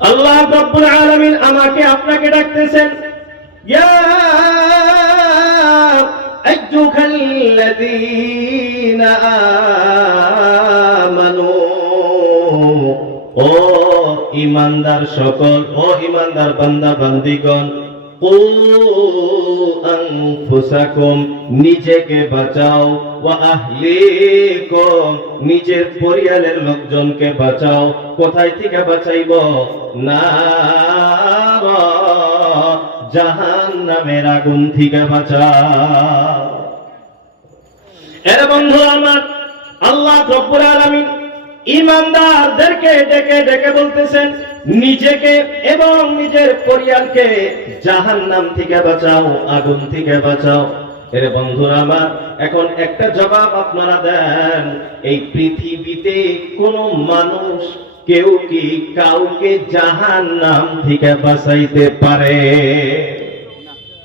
আল্লাহ রাব্বুল আলামিন আমাকে আপনাকে ডাকতেছেন, ইয়া আইয়ুহাল্লাযীনা আমানু, ও ঈমানদার সকল, ও ঈমানদার বান্দা বান্দীগণ, কু আনফুসাকুম, নিজেকে বাঁচাও, ওয়া আহলিকুম, নিজের পরিবারের লোকজনকে বাঁচাও। কোথায় থেকে বাঁচাইব? নার, জাহান্নামের আগুন থেকে বাঁচাও। এর বন্ধু আমার, আল্লাহ রাব্বুল আলামিন ঈমানদারদেরকে ডেকে ডেকে বলতেছেন, নিজেকে এবং নিজের পরিবারকে জাহান্নাম থেকে বাঁচাও, আগুন থেকে বাঁচাও। এর বন্ধুরা আমার, এখন একটা জবাব আপনারা দেন, এই পৃথিবীতে কোন মানুষ কেউ কি কাউকে জাহান্নাম থেকে বাঁচাইতে পারে?